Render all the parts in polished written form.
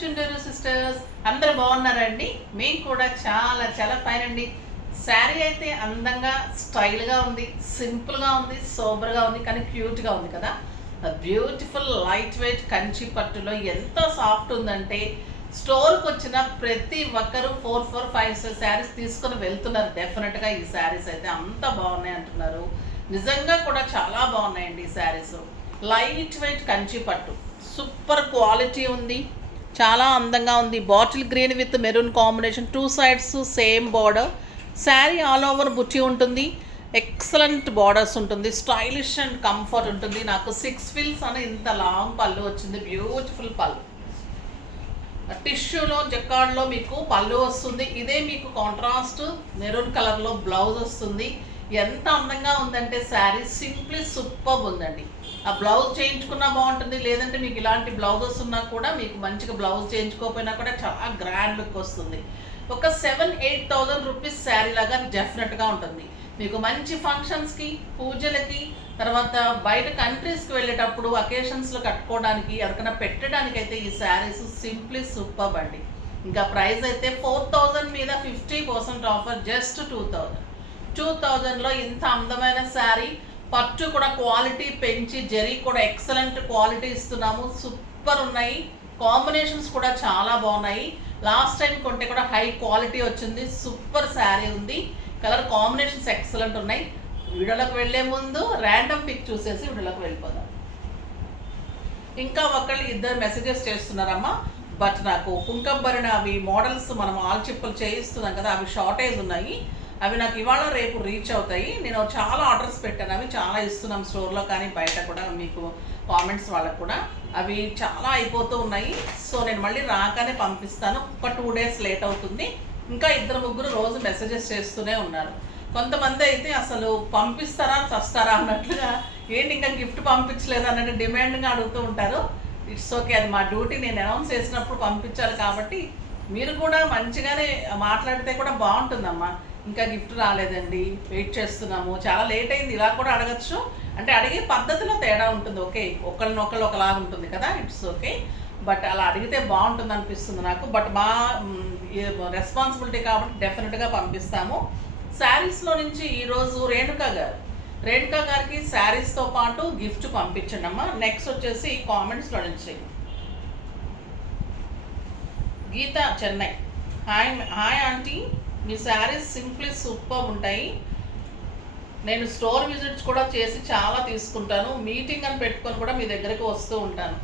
Chunduru sisters అందరూ బాగున్నారండి. మేము కూడా చాలా చాలా ఫైన్ అండి. శారీ అయితే అందంగా స్టైల్గా ఉంది, సింపుల్గా ఉంది, సోబర్గా ఉంది, కానీ క్యూట్గా ఉంది కదా. బ్యూటిఫుల్ లైట్ వెయిట్ కంచి పట్టులో ఎంత సాఫ్ట్ ఉందంటే స్టోర్కి వచ్చిన ప్రతి ఒక్కరు 4-5 శారీస్ తీసుకొని వెళ్తున్నారు. డెఫినెట్గా ఈ శారీస్ అయితే అంత బాగున్నాయి అంటున్నారు. నిజంగా కూడా చాలా బాగున్నాయండి ఈ శారీస్. లైట్ వెయిట్ కంచి పట్టు, సూపర్ క్వాలిటీ ఉంది, చాలా అందంగా ఉంది. Bottle green with maroon combination, 2 sides same border. Sari all over బుట్టి ఉంటుంది, ఎక్సలెంట్ బార్డర్స్ ఉంటుంది, స్టైలిష్ అండ్ కంఫర్ట్ ఉంటుంది. నాకు 6 ఫిల్స్ అని ఇంత లాంగ్ పళ్ళు వచ్చింది, బ్యూటిఫుల్ పళ్ళు. టిష్యూలో జక్కార్డ్లో మీకు పళ్ళు వస్తుంది. ఇదే మీకు కాంట్రాస్ట్ మెరూన్ కలర్లో బ్లౌజ్ వస్తుంది. ఎంత అందంగా ఉందంటే శారీ సింప్లీ సూపర్ ఉందండి. ఆ బ్లౌజ్ చేయించుకున్నా బాగుంటుంది, లేదంటే మీకు ఇలాంటి బ్లౌజెస్ ఉన్నా కూడా మీకు మంచిగా బ్లౌజ్ చేయించుకోకపోయినా కూడా చాలా గ్రాండ్ లుక్ వస్తుంది. ఒక 7-8,000 రూపీస్ శారీ లాగా డెఫినెట్గా ఉంటుంది. మీకు మంచి ఫంక్షన్స్కి, పూజలకి, తర్వాత బయట కంట్రీస్కి వెళ్ళేటప్పుడు అకేషన్స్లో కట్టుకోవడానికి, ఎవరికైనా పెట్టడానికి అయితే ఈ శారీస్ సింప్లీ సూపర్ అండి. ఇంకా ప్రైస్ అయితే 4,000 మీద 50% ఆఫర్, జస్ట్ 2,000లో ఇంత అందమైన శారీ. పట్టు కూడా క్వాలిటీ పెంచి, జరీ కూడా ఎక్సలెంట్ క్వాలిటీ ఇస్తున్నాము. సూపర్ ఉన్నాయి, కాంబినేషన్స్ కూడా చాలా బాగున్నాయి. లాస్ట్ టైం కొంటే కూడా హై క్వాలిటీ వచ్చింది. సూపర్ శారీ ఉంది, కలర్ కాంబినేషన్స్ ఎక్సలెంట్ ఉన్నాయి. వీడియోలోకి వెళ్ళే ముందు ర్యాండమ్ పిక్ చూసేసి వీడియోలోకి వెళ్ళిపోదాం. ఇంకా ఇద్దరు మెసేజెస్ చేస్తున్నారమ్మా, బట్ నాకు కుంకంబరిన అవి మోడల్స్ మనం ఆల్ చిప్పులు చేయిస్తున్నాం కదా, అవి షార్టేజ్ ఉన్నాయి. అవి నాకు ఇవాళ రేపు రీచ్ అవుతాయి. నేను చాలా ఆర్డర్స్ పెట్టాను, అవి చాలా ఇస్తున్నాం స్టోర్లో కానీ బయట కూడా. మీకు కామెంట్స్ వాళ్ళకు కూడా అవి చాలా అయిపోతూ ఉన్నాయి. సో నేను మళ్ళీ రాగానే పంపిస్తాను. ఒక 2 డేస్ లేట్ అవుతుంది. ఇంకా 2-3 రోజు మెసేజెస్ చేస్తూనే ఉన్నారు. కొంతమంది అయితే అసలు పంపిస్తారా చస్తారా అన్నట్లుగా, ఏంటి ఇంకా గిఫ్ట్ పంపించలేదు అన్నట్టు డిమాండ్గా అడుగుతూ ఉంటారు. ఇట్స్ ఓకే, అది మా డ్యూటీ. నేను అనౌన్స్ చేసినప్పుడు పంపించాలి కాబట్టి మీరు కూడా మంచిగానే మాట్లాడితే కూడా బాగుంటుందమ్మా. ఇంకా గిఫ్ట్ రాలేదండి, వెయిట్ చేస్తున్నాము, చాలా లేట్ అయింది, ఇలా కూడా అడగచ్చు. అంటే అడిగే పద్ధతిలో తేడా ఉంటుంది. ఓకే, ఒకళ్ళనొకళ్ళు ఒకలాగా ఉంటుంది కదా, ఇట్స్ ఓకే. బట్ అలా అడిగితే బాగుంటుంది అనిపిస్తుంది నాకు. బట్ మా రెస్పాన్సిబిలిటీ కాబట్టి డెఫినెట్గా పంపిస్తాము. శారీస్లో నుంచి ఈరోజు రేణుకా గారికి శారీస్తో పాటు గిఫ్ట్ పంపించండి అమ్మా. నెక్స్ట్ వచ్చేసి కామెంట్స్లో నుంచి గీత చెన్నై, హాయ్ ఆంటీ, మీ శారీస్ సింప్లీ సూపర్ ఉంటాయి. నేను స్టోర్ విజిట్స్ కూడా చేసి చాలా తీసుకుంటాను. మీటింగ్ అని పెట్టుకొని కూడా మీ దగ్గరికి వస్తూ ఉంటాను.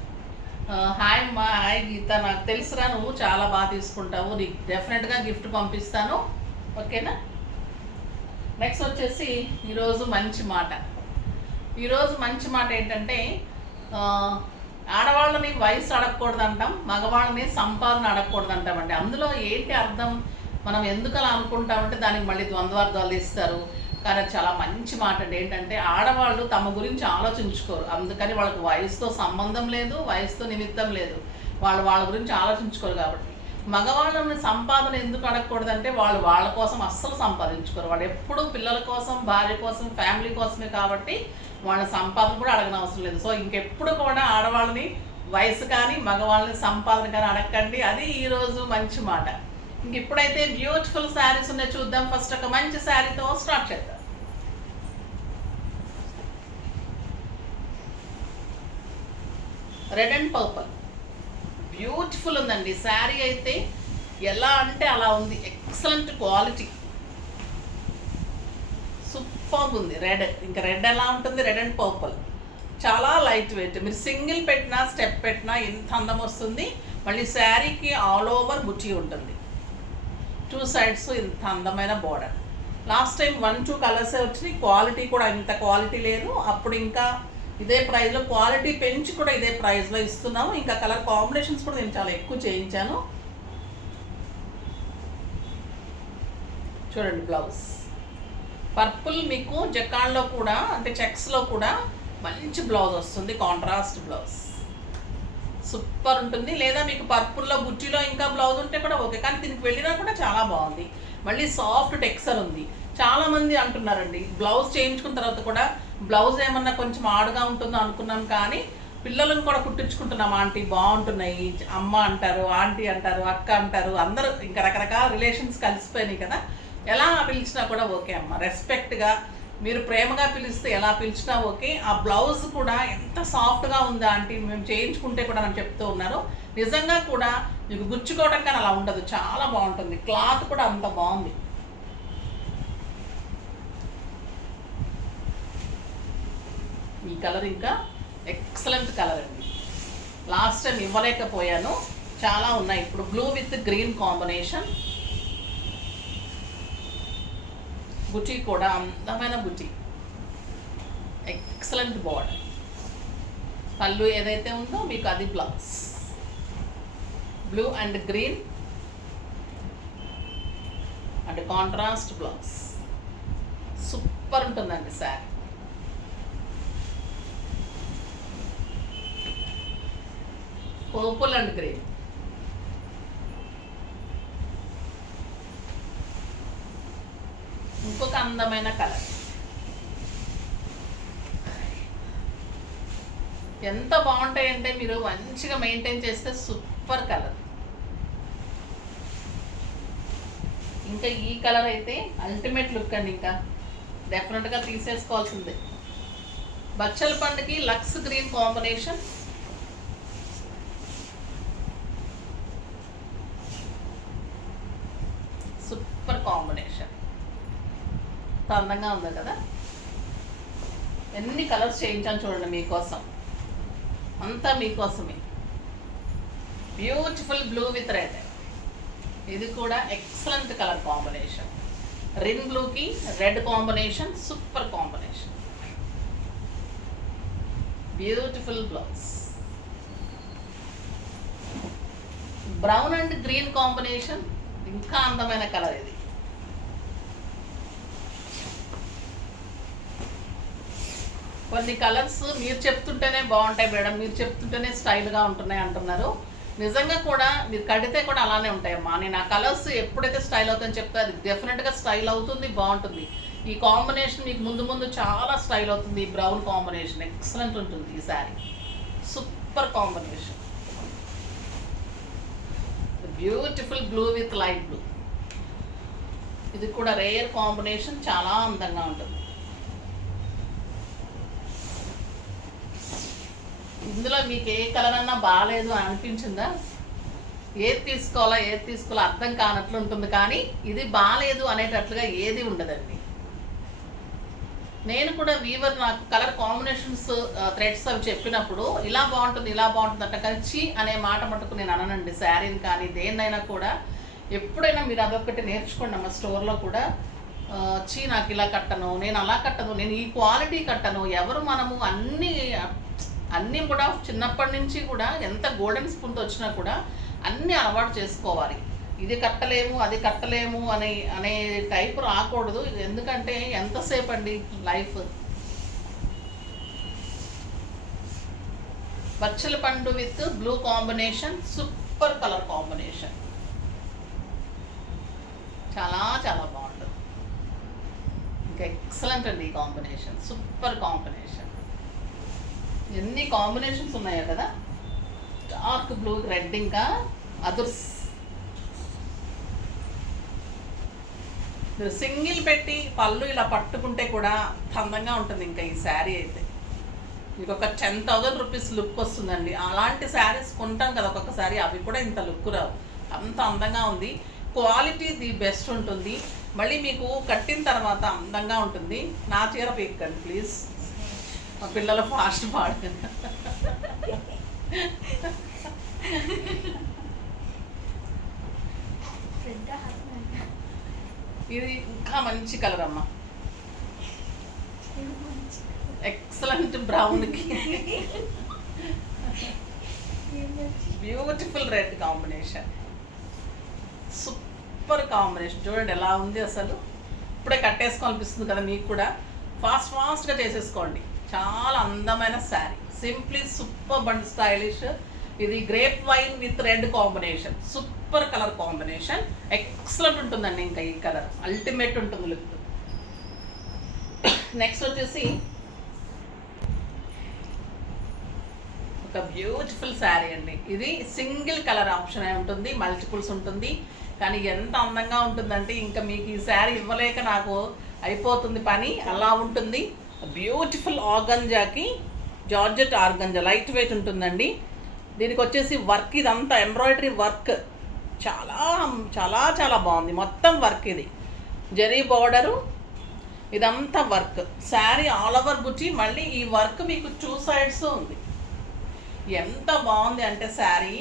హాయ్ అమ్మా, హాయ్ గీత, నాకు తెలుసురా నువ్వు చాలా బాగా తీసుకుంటావు, నీకు డెఫినెట్గా గిఫ్ట్ పంపిస్తాను, ఓకేనా. నెక్స్ట్ వచ్చేసి ఈరోజు మంచి మాట ఏంటంటే, ఆడవాళ్ళని వయసు అడగకూడదంటాం, మగవాళ్ళని సంపాదన అడగకూడదంటామండి. అందులో ఏంటి అర్థం, మనం ఎందుకు అలా అనుకుంటామంటే దానికి మళ్ళీ ద్వంద్వార్థాలు ఇస్తారు. కానీ అది చాలా మంచి మాట అండి. ఏంటంటే ఆడవాళ్ళు తమ గురించి ఆలోచించుకోరు, అందుకని వాళ్ళకి వయసుతో సంబంధం లేదు, వయసుతో నిమిత్తం లేదు, వాళ్ళ గురించి ఆలోచించుకోరు. కాబట్టి మగవాళ్ళని సంపాదన ఎందుకు అడగకూడదంటే వాళ్ళ కోసం అస్సలు సంపాదించుకోరు. వాళ్ళు ఎప్పుడూ పిల్లల కోసం, భార్య కోసం, ఫ్యామిలీ కోసమే. కాబట్టి వాళ్ళ సంపాదన కూడా అడగని అవసరం లేదు. సో ఇంకెప్పుడు కూడా ఆడవాళ్ళని వయసు కానీ, మగవాళ్ళని సంపాదన కానీ అడగకండి. అది ఈరోజు మంచి మాట. ఇంక ఇప్పుడైతే బ్యూటిఫుల్ శారీస్ ఉన్నాయి, చూద్దాం. ఫస్ట్ ఒక మంచి శారీతో స్టార్ట్ చేద్దాం. రెడ్ అండ్ పర్పుల్, బ్యూటిఫుల్ ఉందండి శారీ అయితే. ఎలా అంటే అలా ఉంది, ఎక్సలెంట్ క్వాలిటీ, సూపర్ ఉంది. రెడ్, ఇంకా రెడ్ ఎలా ఉంటుంది, రెడ్ అండ్ పర్పుల్ చాలా లైట్ వెయిట్. మీరు సింగిల్ పెట్టినా, స్టెప్ పెట్టినా ఎంత అందం వస్తుంది. మళ్ళీ శారీకి ఆల్ ఓవర్ బుట్టి ఉంటుంది, 2 సైడ్స్ ఇంత అందమైన బోర్డర్. లాస్ట్ టైం 1-2 కలర్సే వచ్చినాయి, క్వాలిటీ కూడా ఇంత క్వాలిటీ లేదు. అప్పుడు ఇంకా ఇదే ప్రైస్లో క్వాలిటీ పెంచి కూడా ఇదే ప్రైస్లో ఇస్తున్నాము. ఇంకా కలర్ కాంబినేషన్స్ కూడా నేను చాలా ఎక్కువ చేయించాను. చూడండి, బ్లౌజ్ పర్పుల్, మీకు జకాన్లో కూడా అంటే చెక్స్లో కూడా మంచి బ్లౌజ్ వస్తుంది, కాంట్రాస్ట్ బ్లౌజ్ సూపర్ ఉంటుంది. లేదా మీకు పర్పుల్లో బుట్టిలో ఇంకా బ్లౌజ్ ఉంటే కూడా ఓకే, కానీ దీనికి వెళ్ళినా కూడా చాలా బాగుంది. మళ్ళీ సాఫ్ట్ టెక్స్చర్ ఉంది. చాలామంది అంటున్నారండి బ్లౌజ్ చేయించుకున్న తర్వాత కూడా బ్లౌజ్ ఏమన్నా కొంచెం ఆడుగా ఉంటుందో అనుకున్నాం, కానీ పిల్లలను కూడా కుట్టించుకుంటున్నాం, ఆంటీ బాగుంటున్నాయి, అమ్మ అంటారు, ఆంటీ అంటారు, అక్క అంటారు, అందరూ ఇంకా రకరకాల రిలేషన్స్ కలిసిపోయినాయి కదా. ఎలా పిలిచినా కూడా ఓకే అమ్మ, రెస్పెక్ట్గా మీరు ప్రేమగా పిలిస్తే ఎలా పిలిచినా ఓకే. ఆ బ్లౌజ్ కూడా ఎంత సాఫ్ట్గా ఉందా ఆంటీ, మేము చేయించుకుంటే కూడా నాకు చెప్తూ ఉన్నారు. నిజంగా కూడా మీకు గుచ్చుకోవడం కానీ అలా ఉండదు, చాలా బాగుంటుంది. క్లాత్ కూడా అంత బాగుంది. ఈ కలర్ ఇంకా ఎక్సలెంట్ కలర్ అండి. లాస్ట్ టైం ఇవ్వలేకపోయాను, చాలా ఉన్నాయి. ఇప్పుడు బ్లూ విత్ గ్రీన్ కాంబినేషన్. బుటీ కూడా అందమైన బుటీ, ఎక్సలెంట్ బార్డర్. పళ్ళు ఏదైతే ఉందో మీకు అది blouse. Blue and green and contrast blouse. Super ఉంటుందండి శారీ. Purple and green. ఇంకొక అందమైన కలర్. ఎంత బాగుంటాయంటే మీరు మంచిగా మెయింటైన్ చేస్తే సూపర్ కలర్. ఇంకా ఈ కలర్ అయితే అల్టిమేట్ లుక్ అండి, ఇంకా డెఫినెట్గా తీసేసుకోవాల్సిందే. బచ్చల పండుకి lush green combination. Super combination, అందంగా ఉంది కదా. ఎన్ని కలర్స్ చేయించాను చూడండి మీకోసం, అంతా మీకోసమే. Beautiful blue with red. ఇది కూడా ఎక్సలెంట్ కలర్ కాంబినేషన్. రిన్ బ్లూకి red combination, super combination. Beautiful blouse. Brown and green combination, ఇంకా అందమైన కలర్ ఇది. కొన్ని కలర్స్ మీరు చెప్తుంటేనే బాగుంటాయి మేడం, మీరు చెప్తుంటేనే స్టైల్గా ఉంటున్నాయి అంటున్నారు. నిజంగా కూడా మీరు కడితే కూడా అలానే ఉంటాయమ్మా. నేను ఆ కలర్స్ ఎప్పుడైతే స్టైల్ అవుతుందని చెప్తే అది డెఫినెట్గా స్టైల్ అవుతుంది, బాగుంటుంది. ఈ కాంబినేషన్ మీకు ముందు ముందు చాలా స్టైల్ అవుతుంది. ఈ బ్రౌన్ కాంబినేషన్ ఎక్సలెంట్ ఉంటుంది ఈ sari. Super combination. Beautiful blue with light blue. ఇది కూడా రేర్ కాంబినేషన్, చాలా అందంగా ఉంటుంది. ఇందులో మీకు ఏ కలర్ అన్నా బాగాలేదు అని అనిపించిందా? ఏది తీసుకోవాలో అర్థం కానట్లు ఉంటుంది, కానీ ఇది బాగాలేదు అనేటట్లుగా ఏది ఉండదండి. నేను కూడా వీవర్ నాకు కలర్ కాంబినేషన్స్ థ్రెడ్స్ అవి చెప్పినప్పుడు ఇలా బాగుంటుంది అంట, కానీ చీ అనే మాట మటుకు నేను అననండి. శారీని కానీ దేన్నైనా కూడా ఎప్పుడైనా మీరు అదొకటి నేర్చుకోండి అమ్మ. స్టోర్లో కూడా చీ నాకు ఇలా కట్టను, నేను అలా కట్టను, నేను ఈ క్వాలిటీ కట్టను. ఎవరు మనము అన్నీ కూడా చిన్నప్పటి నుంచి కూడా ఎంత గోల్డెన్ స్పూన్తో వచ్చినా కూడా అన్నీ అలవాటు చేసుకోవాలి. ఇది కట్టలేము అది కట్టలేము అనే టైప్ రాకూడదు. ఎందుకంటే ఎంతసేపు అండి లైఫ్. బచ్చల పండు with blue combination, super colour combination. చాలా చాలా బాగుంటుంది. ఇంకా ఎక్సలెంట్ అండి ఈ కాంబినేషన్, సూపర్ కాంబినేషన్. ఎన్ని కాంబినేషన్స్ ఉన్నాయో కదా. డార్క్ బ్లూ రెడ్, ఇంకా అదర్స్. మీరు సింగిల్ పెట్టి పళ్ళు ఇలా పట్టుకుంటే కూడా అందంగా ఉంటుంది. ఇంకా ఈ శారీ అయితే మీకు ఒక 10,000 రూపీస్ లుక్ వస్తుందండి. అలాంటి శారీస్ కొంటాం కదా ఒక్కొక్కసారి, అవి కూడా ఇంత లుక్ రావు, అంత అందంగా ఉంది. క్వాలిటీ ది బెస్ట్ ఉంటుంది. మళ్ళీ మీకు కట్టిన తర్వాత అందంగా ఉంటుంది. నా చీర పీక్కండి ప్లీజ్, మా పిల్లల ఫాస్ట్ పాడు. ఇది ఇంకా మంచి కలర్ అమ్మ, ఎక్సలెంట్ బ్రౌన్కి beautiful red combination, super combination. చూడండి ఎలా ఉంది అసలు. ఇప్పుడే కట్టేసుకోవాలనిపిస్తుంది కదా మీకు కూడా. ఫాస్ట్గా చేసేసుకోండి. చాలా అందమైన sari, simply super and stylish. ఇది grape wine with red combination, super colour combination, excellent ఉంటుందండి. ఇంకా ఈ కలర్ అల్టిమేట్ ఉంటుంది లుక్. నెక్స్ట్ వచ్చేసి ఒక బ్యూటిఫుల్ శారీ అండి. ఇది సింగిల్ కలర్ ఆప్షన్ అయి ఉంటుంది, మల్టిపుల్స్ ఉంటుంది, కానీ ఎంత అందంగా ఉంటుందంటే ఇంకా మీకు ఈ శారీ ఇవ్వలేక నాకు అయిపోతుంది పని, అలా ఉంటుంది. బ్యూటిఫుల్ ఆర్గంజాకి జార్జెట్ ఆర్గంజా లైట్ వెయిట్ ఉంటుందండి. దీనికి వచ్చేసి వర్క్, ఇదంతా ఎంబ్రాయిడరీ వర్క్, చాలా చాలా చాలా బాగుంది. మొత్తం వర్క్, ఇది జరీ బార్డరు, ఇదంతా వర్క్. శారీ ఆల్ ఓవర్ బుట్టి, మళ్ళీ ఈ వర్క్ మీకు 2 సైడ్స్ ఉంది. ఎంత బాగుంది అంటే శారీ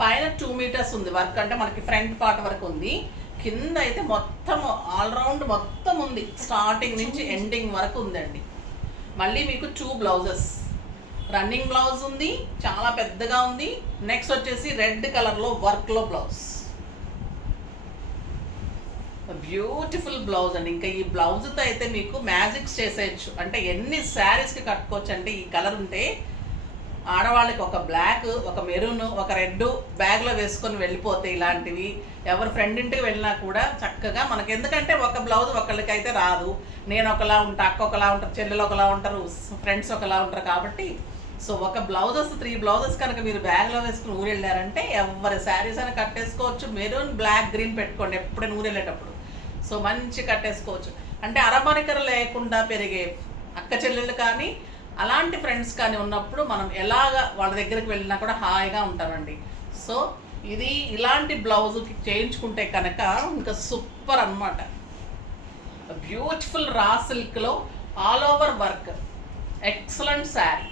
పైన 2 మీటర్స్ ఉంది వర్క్, అంటే మనకి ఫ్రంట్ పార్ట్ వరకు ఉంది. కింద అయితే మొత్తం ఆల్రౌండ్ మొత్తం ఉంది, స్టార్టింగ్ నుంచి ఎండింగ్ వరకు ఉందండి. మళ్ళీ మీకు 2 బ్లౌజెస్, రన్నింగ్ బ్లౌజ్ ఉంది, చాలా పెద్దగా ఉంది. నెక్స్ట్ వచ్చేసి రెడ్ కలర్లో వర్క్లో బ్లౌజ్, బ్యూటిఫుల్ బ్లౌజ్ అండి. ఇంకా ఈ బ్లౌజ్తో అయితే మీకు మ్యాజిక్స్ చేసేయచ్చు, అంటే ఎన్ని శారీస్కి కట్టుకోవచ్చు అంటే ఈ కలర్ ఉంటే. ఆడవాళ్ళకి ఒక బ్లాక్, ఒక మెరూన్, ఒక రెడ్ బ్యాగ్లో వేసుకొని వెళ్ళిపోతే ఇలాంటివి ఎవరు ఫ్రెండ్ ఇంటికి వెళ్ళినా కూడా చక్కగా మనకి, ఎందుకంటే ఒక బ్లౌజ్ ఒకళ్ళకైతే రాదు. నేను ఒకలా ఉంటా, అక్క ఒకలా ఉంటారు, చెల్లెలు ఒకలా ఉంటారు, ఫ్రెండ్స్ ఒకలా ఉంటారు. కాబట్టి సో ఒక బ్లౌజెస్ 3 బ్లౌజెస్ కనుక మీరు బ్యాగ్లో వేసుకుని ఊరు వెళ్ళారంటే ఎవరి శారీస్ అయినా కట్టేసుకోవచ్చు. మెరూన్, బ్లాక్, గ్రీన్ పెట్టుకోండి ఎప్పుడైనా ఊరు వెళ్ళేటప్పుడు. సో మంచి కట్టేసుకోవచ్చు. అంటే అరమరికర లేకుండా పెరిగే అక్క చెల్లెళ్ళు కానీ అలాంటి ఫ్రెండ్స్ కానీ ఉన్నప్పుడు మనం ఎలాగ వాళ్ళ దగ్గరికి వెళ్ళినా కూడా హాయిగా ఉంటామండి. సో ఇది ఇలాంటి బ్లౌజ్కి చేయించుకుంటే కనుక ఇంకా సూపర్ అన్నమాట. బ్యూటిఫుల్ రా సిల్క్లో all over work, excellent sari,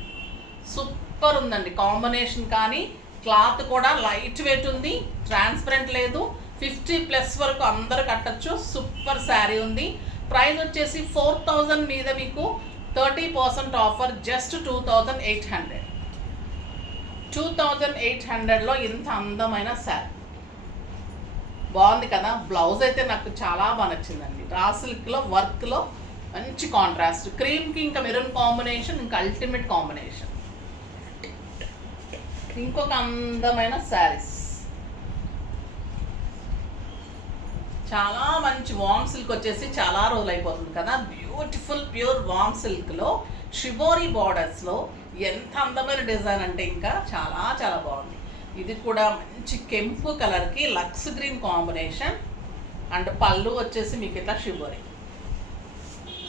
super ఉందండి. కాంబినేషన్ కానీ క్లాత్ కూడా లైట్ వెయిట్ ఉంది, ట్రాన్స్పరెంట్ లేదు. 50+ వరకు అందరు కట్టచ్చు. సూపర్ శారీ ఉంది. ప్రైస్ వచ్చేసి 4000 మీద మీకు 30% ఆఫర్, జస్ట్ 2800. 2800లో ఇంత అందమైన శారీ బాగుంది కదా. బ్లౌజ్ అయితే నాకు చాలా బాగా నచ్చిందండి. రా సిల్క్లో వర్క్లో మంచి కాంట్రాస్ట్, క్రీమ్కి ఇంకా మెరూన్ కాంబినేషన్ ఇంకా అల్టిమేట్ కాంబినేషన్. ఇంకొక అందమైన శారీస్, చాలా మంచి వామ్ సిల్క్ వచ్చేసి చాలా రోజులు అయిపోతుంది కదా. బ్యూటిఫుల్ ప్యూర్ వామ్ సిల్క్లో షిబోరీ బార్డర్స్లో ఎంత అందమైన డిజైన్ అంటే ఇంకా చాలా చాలా బాగుంది. ఇది కూడా మంచి కెంపు కలర్కి లక్స్ గ్రీన్ కాంబినేషన్, అండ్ పళ్ళు వచ్చేసి మీకు ఇట్లా షిబోరీ.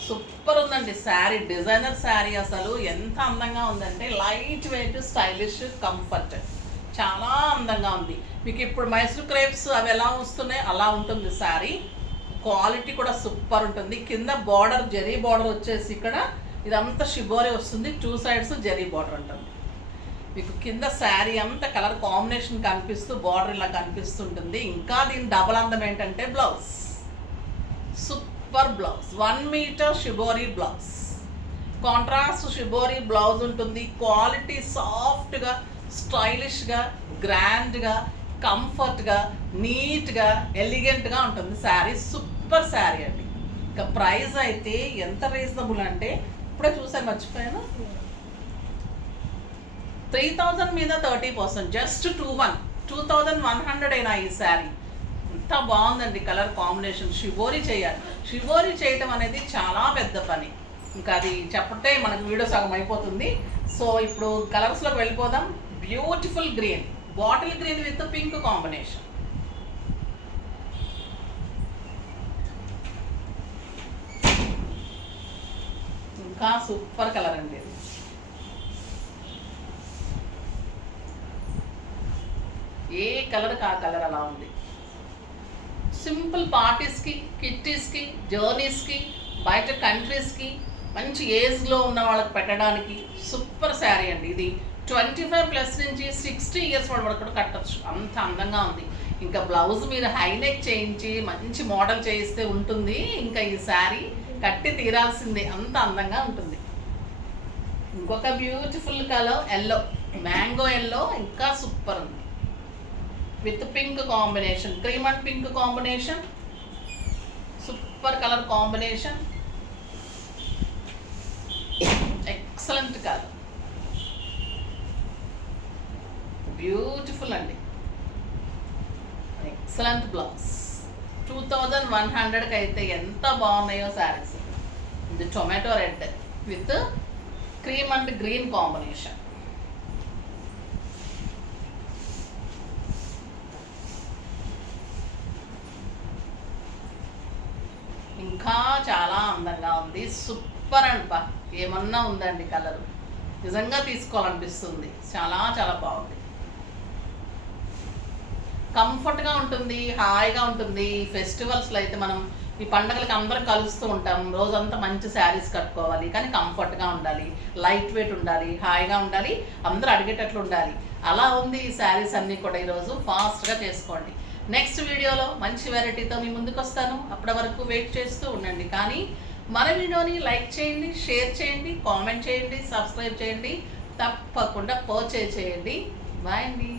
సూపర్ ఉందండి శారీ, డిజైనర్ శారీ. అసలు ఎంత అందంగా ఉందంటే లైట్ వెయిట్, స్టైలిష్, కంఫర్ట్, చాలా అందంగా ఉంది. మీకు ఇప్పుడు మైసూర్ క్రేప్స్ అవి ఎలా వస్తున్నాయి అలా ఉంటుంది శారీ. క్వాలిటీ కూడా సూపర్ ఉంటుంది. కింద బార్డర్ జరీ బార్డర్ వచ్చేసి ఇక్కడ ఇదంతా షిబోరీ వస్తుంది, 2 సైడ్స్ జరీ బార్డర్ ఉంటుంది. మీకు కింద శారీ అంతా కలర్ కాంబినేషన్ కనిపిస్తూ బార్డర్ ఇలా కనిపిస్తుంటుంది. ఇంకా దీని డబల్ అందం ఏంటంటే blouse, super blouse, 1 metre shibori blouse, contrast shibori blouse ఉంటుంది. క్వాలిటీ సాఫ్ట్గా, స్టైలిష్గా, గ్రాండ్గా, కంఫర్ట్గా, నీట్గా, ఎలిగెంట్గా ఉంటుంది శారీ. సూపర్ శారీ అండి. ఇంకా ప్రైస్ అయితే ఎంత రీజనబుల్ అంటే ఇప్పుడే చూసాను, మర్చిపోయాను. 3000 మీద 30%, జస్ట్ 2100 అయినా ఈ శారీ. ఎంత బాగుందండి కలర్ కాంబినేషన్. షిబోరీ చేయాలి, షిబోరీ చేయటం అనేది చాలా పెద్ద పని. ఇంకా అది చెప్పటే మనకు వీడియో సగం అయిపోతుంది. సో ఇప్పుడు కలర్స్లోకి వెళ్ళిపోదాం. Beautiful green, bottle green with pink combination. ఇంకా సూపర్ కలర్ అండి. ఏ కలర్ కా కలర్ అలా ఉంది. సింపుల్ పార్టీస్కి, కిట్టీస్కి, జర్నీస్కి, బయట కంట్రీస్కి, మంచి ఏజ్లో ఉన్న వాళ్ళకి పెట్టడానికి సూపర్ శారీ అండి. ఇది 25+ నుంచి 60 ఇయర్స్ వరకు కూడా కట్టచ్చు, అంత అందంగా ఉంది. ఇంకా బ్లౌజ్ మీరు హైలైట్ చేయించి మంచి మోడల్ చేయిస్తే ఉంటుంది. ఇంకా ఈ శారీ కట్టి తీరాల్సిందే, అంత అందంగా ఉంటుంది. ఇంకొక beautiful colour yellow, mango yellow, ఇంకా సూపర్ ఉంది. With pink combination, cream and pink combination, super colour combination, excellent colour, beautiful అండి. Excellent blouse. 2100కి అయితే ఎంత బాగున్నాయో శారీస్. ఇది tomato red with cream and green combination. ఇంకా చాలా అందంగా ఉంది. సూపర్ అండి బా, ఏమన్నా ఉందండి కలర్, నిజంగా తీసుకోవాలనిపిస్తుంది. చాలా చాలా బాగుంది. కంఫర్ట్గా ఉంటుంది, హాయిగా ఉంటుంది. ఫెస్టివల్స్లో అయితే మనం ఈ పండగలకి అందరం కలుస్తూ ఉంటాం, రోజంతా మంచి శారీస్ కట్టుకోవాలి, కానీ కంఫర్ట్గా ఉండాలి, లైట్ వెయిట్ ఉండాలి, హాయిగా ఉండాలి, అందరూ అడిగేటట్లు ఉండాలి. అలా ఉంది ఈ శారీస్ అన్నీ కూడా. ఈరోజు ఫాస్ట్గా చేసుకోండి. నెక్స్ట్ వీడియోలో మంచి వెరైటీతో మీ ముందుకు వస్తాను. అప్పటి వరకు వెయిట్ చేస్తూ ఉండండి. కానీ మన వీడియోని లైక్ చేయండి, షేర్ చేయండి, కామెంట్ చేయండి, సబ్స్క్రైబ్ చేయండి, తప్పకుండా పర్చేజ్ చేయండి. బాయ్ అండి.